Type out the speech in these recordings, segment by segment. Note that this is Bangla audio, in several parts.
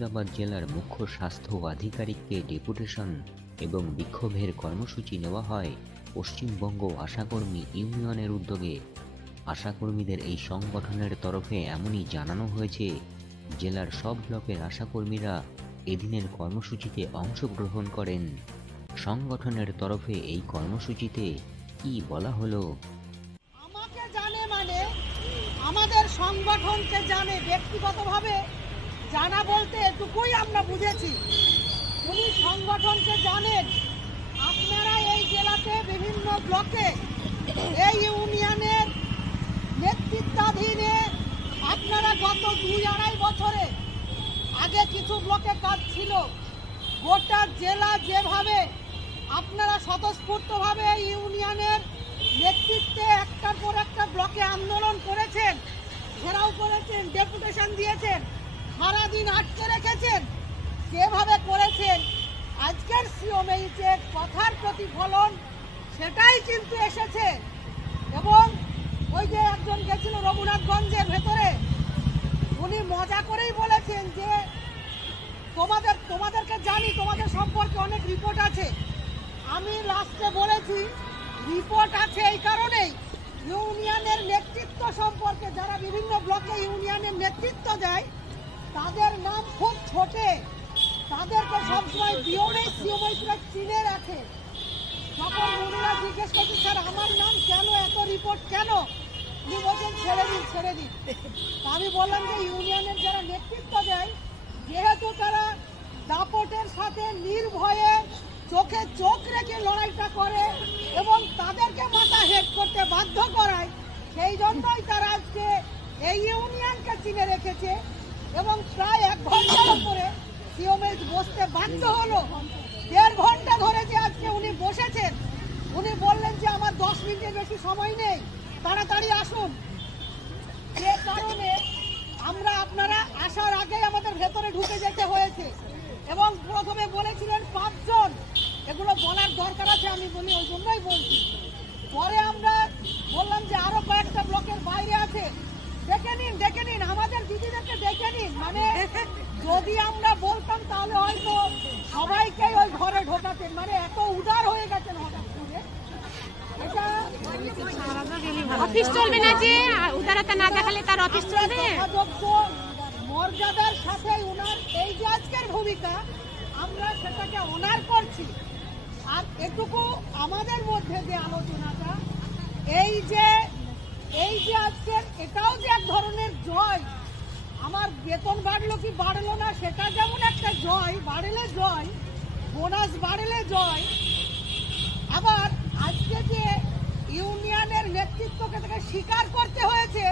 মুর্শিদাবাদ জেলার মুখ্য স্বাস্থ্য আধিকারিককে ডেপুটেশন এবং বিক্ষোভের কর্মসূচি নেওয়া হয় পশ্চিমবঙ্গ আশাকর্মী ইউনিয়নের উদ্যোগে। আশাকর্মীদের এই সংগঠনের তরফে এমনই জানানো হয়েছে। জেলার সব ব্লকের আশাকর্মীরা এদিনের কর্মসূচিতে অংশগ্রহণ করেন। সংগঠনের তরফে এই কর্মসূচিতে কি বলা হলো? আমাকে জানে মানে আমাদের সংগঠনকে জানে, ব্যক্তিগতভাবে জানা বলতে এটুকুই আমরা বুঝেছি। উনি সংগঠনকে জানেন। আপনারা এই জেলাতে বিভিন্ন ব্লকে এই ইউনিয়নের নেতৃত্বাধীনে আপনারা গত 2-2.5 বছরে আগে কিছু ব্লকে কাজ ছিল। গোটা জেলা যেভাবে আপনারা স্বতঃস্ফূর্তভাবে এই ইউনিয়নের নেতৃত্বে একটার পর একটা ব্লকে আন্দোলন করেছেন, ঘেরাও করেছেন, ডেপুটেশন দিয়েছেন, সারাদিন আটকে রেখেছেন, যেভাবে করেছেন আজকের সিওমএইচের কথার প্রতিফলন সেটাই কিন্তু এসেছে। এবং ওই যে একজন গেছিল রঘুনাথগঞ্জের ভেতরে, উনি মজা করেই বলেছেন যে তোমাদেরকে জানি, তোমাদের সম্পর্কে অনেক রিপোর্ট আছে। আমি লাস্টে বলেছি রিপোর্ট আছে এই কারণেই, ইউনিয়নের নেতৃত্ব সম্পর্কে যারা বিভিন্ন ব্লকে ইউনিয়নের নেতৃত্ব দেয় তাদের নাম খুব ছোটে, তাদেরকে সবসময় সিওমএইচরা চিনে রাখে। যখন উনিরা জিজ্ঞেস করছে স্যার আমার নাম কেন, এত রিপোর্ট কেন, উনি বলছেন ছেড়ে দিন। আমি বললাম যে ইউনিয়নের যারা নেতৃত্ব দেয়, যেহেতু তারা দাপটের সাথে নির্ভয়ে চোখে চোখ রেখে লড়াইটা করে এবং তাদেরকে মাথা হেড করতে বাধ্য করায়, সেই জন্যই তারা আজকে এই ইউনিয়নকে চিনে রেখেছে। এবং প্রায় 1 ঘন্টার উপরে সিওমএইচ বসতে বাধ্য হলো। 1.5 ঘন্টা ধরে যে আজকে উনি বসেছেন, উনি বললেন যে আমার 10 মিনিটের বেশি সময় নেই, তাড়াতাড়ি আসুন। যে কারণে আপনারা আসার আগেই আমাদের ভেতরে ঢুকে যেতে হয়েছে। এবং প্রথমে বলেছিলেন 5 জন, এগুলো বলার দরকার আছে, আমি বলি ওই জন্যই বলছি। পরে আমরা বললাম যে আরো কয়েকটা ব্লকের বাইরে আছে, ডেকে নিন আমাদের দিদিদেরকে ডেকে নিন। মানে যদি আমরা বলতাম তাহলে হয়তো সবাইকেই ওই ঘরে ঢোকাতেন। মানে এত উদার হয়ে গেছেন হঠাৎ করে। এটা অফিস চলবে না, যে উদারতা না দেখালে তার অফিস চলবে। মর্যাদার সাথে উনার এই যে আজকের ভূমিকা, আমরা সেটাকে অনার করছি। আর এটুকু আমাদের মধ্যে যে আলোচনাটা, এই যে আজকের এটাও যে এক ধরনের জয়। আমার বেতন বাড়লো কি বাড়লো না সেটা যেমন একটা জয়, বাড়লে জয়, বোনাস বাড়লে জয়। আবার আজকে যে ইউনিয়নের নেতৃত্বকে তাকে স্বীকার করতে হয়েছে,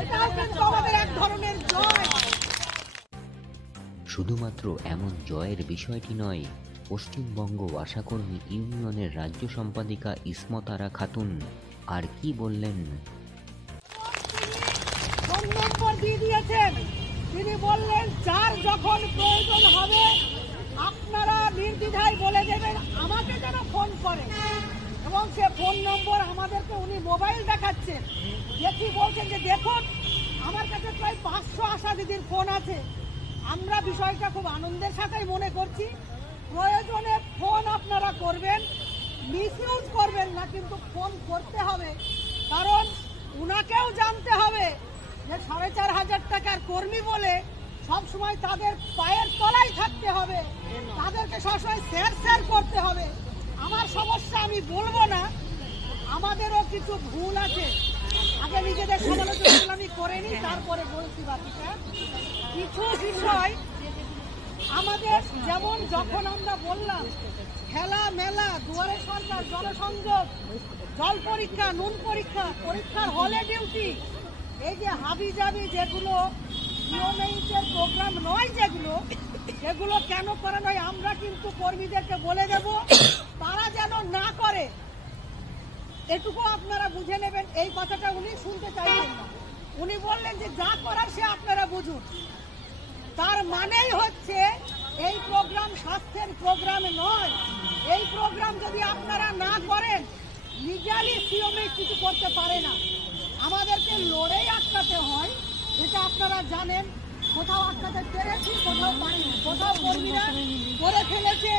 এটাও কিন্তু আমাদের এক ধরনের জয়। শুধুমাত্র এমন জয়ের বিষয়টি নয়, পশ্চিমবঙ্গ আশাকর্মী ইউনিয়নের রাজ্য সম্পাদিকা ইসমতারা খাতুন আর কি বললেন? ফোন নম্বর দিয়ে দিয়েছেন। তিনি বললেন যার যখন প্রয়োজন হবে আপনারা নির্দ্বিধায় বলে দেবেন, আমাকে যেন ফোন করে। এবং সে ফোন নম্বর আমাদেরকে উনি মোবাইল দেখাচ্ছেন, দেখি বলছেন যে দেখুন আমার কাছে প্রায় 500 আশা দিদির ফোন আছে। আমরা বিষয়টা খুব আনন্দের সাথেই মনে করছি। প্রয়োজনে ফোন আপনারা করবেন, মিসইউজ করবেন না, কিন্তু ফোন করতে হবে। কারণ উনাকেও জানতে হবে যে 4500 টাকার কর্মী বলে সবসময় তাদের পায়ের তলায় থাকতে হবে, তাদেরকে সবসময় স্যার করতে হবে। আমার সমস্যা আমি বলবো না, আমাদেরও কিছু ভুল আছে। আগে নিজেদের সমালোচনা আমি করে নিই, তারপরে বলছি বাকিটা। কিছু বিষয় আমাদের, যেমন যখন আমরা বললাম খেলা মেলা, দুয়ারে সরকার, জনসংযোগ, জল পরীক্ষা, নুন পরীক্ষা, পরীক্ষার হলে ডিউটি, এই যে হাবিজাবি যেগুলো সিওমএইচের প্রোগ্রাম নয়, যেগুলো কেন করা নয় আমরা কিন্তু কর্মীদেরকে বলে দেব, তারা যেন না করে। এটুকু আপনারা বুঝে নেবেন। এই কথাটা উনি শুনতে চাইছেন না। উনি বললেন যে যা করার সে আপনারা বুঝুন। তার মানেই হচ্ছে এই প্রোগ্রাম স্বাস্থ্যের প্রোগ্রাম নয়। এই প্রোগ্রাম যদি আপনারা না করেন, লিগ্যালি সিওমএইচ কিছু করতে পারে না। আমাদেরকে লড়েই আটকাতে হয়, এটা আপনারা জানেন। কোথাও আটকাতে পেরেছি, কোথাও পারিনি, কোথাও কর্মীরা করে ফেলেছে,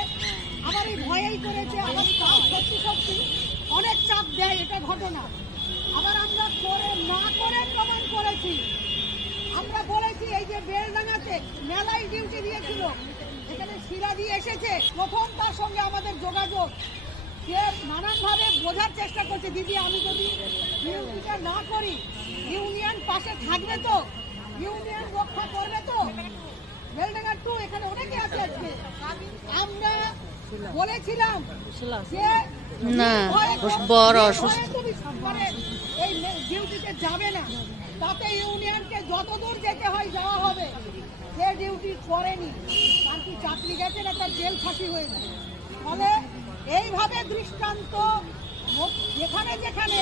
আবার এই ভয়েই করেছে, আবার সত্যি সত্যি অনেক চাপ দেয়, এটা ঘটনা। আবার আমরা করে না করে প্রমাণ করেছি। আমরা বলেছি এই যে বেলডাঙ্গাতে মেলায় ডিউটি দিয়েছিল, এখানে শিরা দিয়ে এসেছে, প্রথম তার সঙ্গে আমাদের যোগাযোগ, সে নানানভাবে বোঝার চেষ্টা করছে, দিদি আমি যদি ডিউটিটা না করি ইউনিয়ন পাশে থাকবে তো, ইউনিয়ন রক্ষা করবে তো। বেলডাঙ্গা 2 এখানে অনেকে আছে আজকে। আমরা বলেছিলাম যে না, বড় অসুস্থ। এই ডিউটিতে যাবে না, তাতে ইউনিয়নকে যতদূর যেতে হয় যাওয়া হবে। সে ডিউটি করেনি, তার কি চাকরি গেছে না তার জেল ফাঁসি হয়েছে। ফলে এইভাবে দৃষ্টান্ত যেখানে যেখানে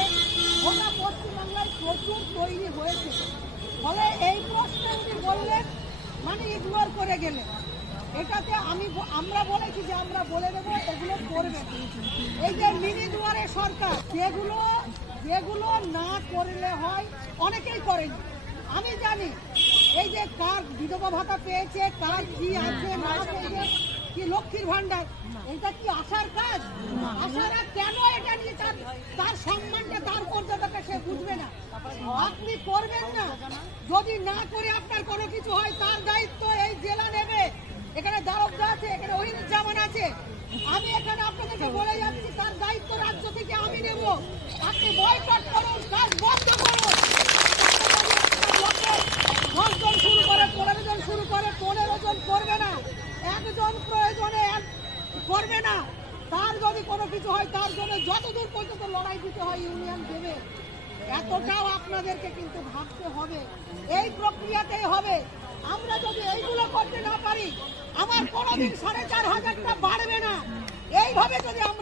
গোটা পশ্চিমবাংলায় প্রচুর তৈরি হয়েছে। ফলে এই প্রশ্নে উনি বললেন মানে ইগনোর করে গেলেন। এটাতে আমরা বলেছি যে আমরা বলে দেবো এগুলো করবে না। এই যে মিনি দুয়ারে সরকার, যেগুলো না করলে হয় অনেকেই করেনি। আমি জানি এই যে কার বিধবা ভাতা পেয়েছে, কার কি আছে না পেয়েছে, কি লক্ষ্মীর ভান্ডার, এটা কি আশার কাজ? আশারা কেন এটা নিয়ে তার সম্মানটা, তার মর্যাদাটা সে বুঝবে না? আপনি করবেন না, যদি না করে আপনার কোনো কিছু হয় তার দায়িত্ব এই জেলা নেবে। এখানে দারোগা আছে, এখানে ওহিদুজ্জামান আছে, আমি এখানে আপনাদেরকে বলে যাচ্ছি তার দায়িত্ব রাজ্য থেকে আমি নেব। আপনি বয়কট করুন, কাজ বন্ধ করুন। 10 জন শুরু করে, 15 জন শুরু করে, 15 জন করবে না, একজন প্রয়োজনে করবে না। তার যদি কোনো কিছু হয় তার জন্য যতদূর পর্যন্ত লড়াই দিতে হয় ইউনিয়ন দেবে। এতটাও আপনাদেরকে কিন্তু ভাবতে হবে, এই প্রক্রিয়াতেই হবে। আমরা যদি এইগুলো করতে না পারি আমার কোনোদিন 4500টা বাড়বে না। এইভাবে যদি আমরা